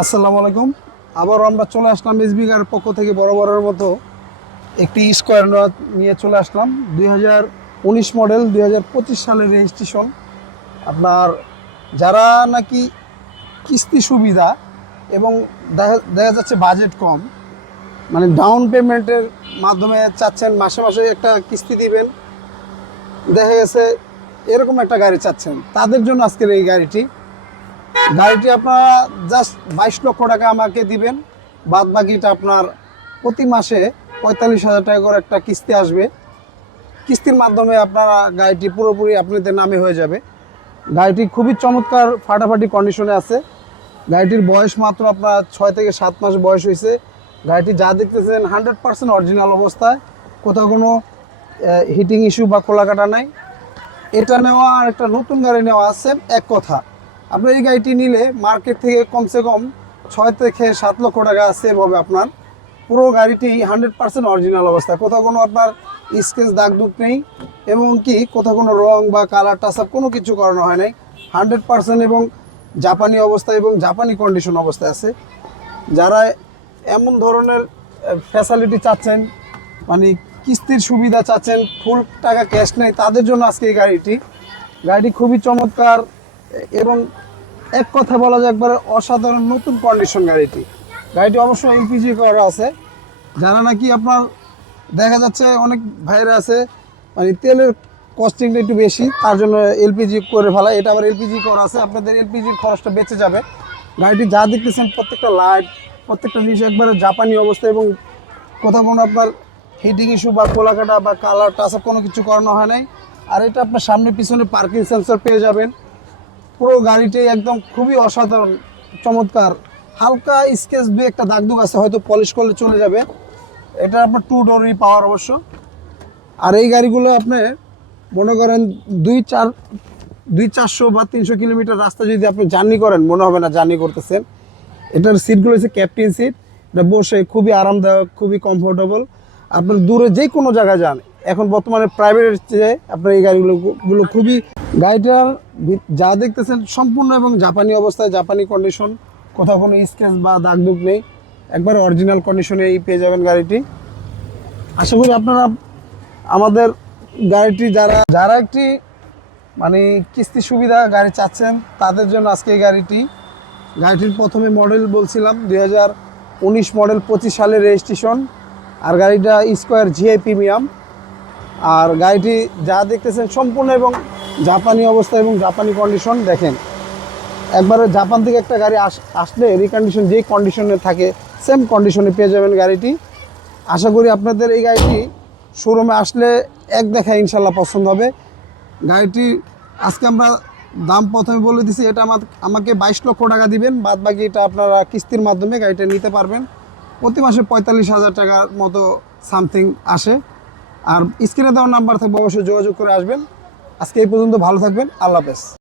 আসসালামু আলাইকুম। আবারও আমরা চলে আসলাম এসবিগার পক্ষ থেকে বরাবরের মতো একটি স্কোয়ার নিয়ে চলে আসলাম। 2019 মডেল, 2025 সালের রেজিস্ট্রেশন। আপনার যারা নাকি কিস্তি সুবিধা এবং দেখা যাচ্ছে বাজেট কম, মানে ডাউন পেমেন্টের মাধ্যমে চাচ্ছেন মাসে মাসে একটা কিস্তি দিবেন, দেখা গেছে এরকম একটা গাড়ি চাচ্ছেন, তাদের জন্য আজকের এই গাড়িটি আপনারা জাস্ট 22 লক্ষ টাকা আমাকে দিবেন, বাদ বাকিটা আপনার প্রতি মাসে 45,000 টাকা করে একটা কিস্তি আসবে। কিস্তির মাধ্যমে আপনারা গাড়িটি পুরোপুরি আপনাদের নামে হয়ে যাবে। গাড়িটি খুবই চমৎকার ফাটাফাটি কন্ডিশনে আছে। গাড়িটির বয়স মাত্র আপনার 6 থেকে 7 মাস বয়স হয়েছে। গাড়িটি যা দেখতেছেন 100% অরিজিনাল অবস্থায়, কোথাও কোনো হিটিং ইস্যু বা খোলা কাটা নাই। এটা নেওয়া আর একটা নতুন গাড়ি নেওয়া আছে এক কথা। আপনার এই গাড়িটি নিলে মার্কেট থেকে কমসে কম 6 থেকে 7 লক্ষ টাকা সেভ হবে আপনার। পুরো গাড়িটি 100% অরিজিনাল অবস্থা, কোথাও কোনো আপনার স্কেচ দাগ দুগ নেই, এবং কি কোথাও কোনো রং বা কালার টাচআপ কোনো কিছু করানো হয় নাই। 100% এবং জাপানি অবস্থা এবং জাপানি কন্ডিশন অবস্থায় আছে। যারা এমন ধরনের ফ্যাসিলিটি চাচ্ছেন, মানে কিস্তির সুবিধা চাচ্ছেন, ফুল টাকা ক্যাশ নেই, তাদের জন্য আজকে এই গাড়িটি খুবই চমৎকার এবং এক কথা বলা যায় একবারে অসাধারণ নতুন কন্ডিশন গাড়িটি অবশ্যই এলপিজি করা আছে। যারা নাকি আপনার দেখা যাচ্ছে অনেক ভাইরা আছে মানে তেলের কস্টিংটা একটু বেশি, তার জন্য এলপিজি করে ফেলা, এটা আবার এলপিজি করা আছে, আপনাদের এলপিজির খরচটা বেঁচে যাবে। গাড়িটি যা দেখতেছেন প্রত্যেকটা লাইট, প্রত্যেকটা জিনিস একবারে জাপানি অবস্থা, এবং কোথাও কোনো আপনার হিটিং ইস্যু বা কোলাকাটা বা কালার টাচআপ কোনো কিছু করানো হয় নাই। আর এটা আপনার সামনে পিছনে পার্কিং সেন্সর পেয়ে যাবেন। পুরো গাড়িটাই একদম খুবই অসাধারণ চমৎকার। হালকা স্কেচ দুই একটা দাগ দুগ আছে, হয়তো পলিশ করলে চলে যাবে। এটা আপনার 2 ডোরই পাওয়ার অবশ্য। আর এই গাড়িগুলো আপনি মনে করেন 200-400 বা 300 কিলোমিটার রাস্তা যদি আপনি জার্নি করেন, মনে হবে না জার্নি করতেছেন। এটার সিটগুলো হচ্ছে ক্যাপ্টেন সিট, এটা বসে খুবই আরামদায়ক, খুবই কমফোর্টেবল। আপনার দূরে যে কোনো জায়গায় যান, এখন বর্তমানে প্রাইভেটের চেয়ে আপনার এই গাড়িগুলো খুবই, গাড়িটার যা দেখতেছেন সম্পূর্ণ এবং জাপানি অবস্থায়, জাপানি কন্ডিশন, কোথাও কোনো স্ক্র্যাচ বা দাগ দুগ নেই, একবারে অরিজিনাল কন্ডিশনে এই পেয়ে যাবেন গাড়িটি। আশা করি আপনারা আমাদের গাড়িটি যারা একটি মানে কিস্তি সুবিধা গাড়ি চাচ্ছেন, তাদের জন্য আজকে এই গাড়িটির প্রথমে মডেল বলছিলাম 2019 মডেল, 25 সালের রেজিস্ট্রেশন। আর গাড়িটা স্কোয়ার জিআই প্রিমিয়াম। আর গাড়িটি যা দেখতেছেন সম্পূর্ণ এবং জাপানি অবস্থা এবং জাপানি কন্ডিশন। দেখেন একবারে জাপান থেকে একটা গাড়ি আসলে রিকন্ডিশন যেই কন্ডিশনে থাকে সেম কন্ডিশনে পেয়ে যাবেন গাড়িটি। আশা করি আপনাদের এই গাড়িটি শোরুমে আসলে এক দেখায় ইনশাল্লাহ পছন্দ হবে। গাড়িটি আজকে আমরা দাম প্রথমে বলে দিছি, এটা আমাকে 22 লক্ষ টাকা দিবেন, বাদ বাকি এটা আপনারা কিস্তির মাধ্যমে গাড়িটা নিতে পারবেন। প্রতি মাসে 45,000 টাকার মতো সামথিং আসে। আর স্ক্রিনে দেওয়ার নাম্বার থাকবে, অবশ্যই যোগাযোগ করে আসবেন। আজকে এই পর্যন্ত, ভালো থাকবেন, আল্লাহ হাফেজ।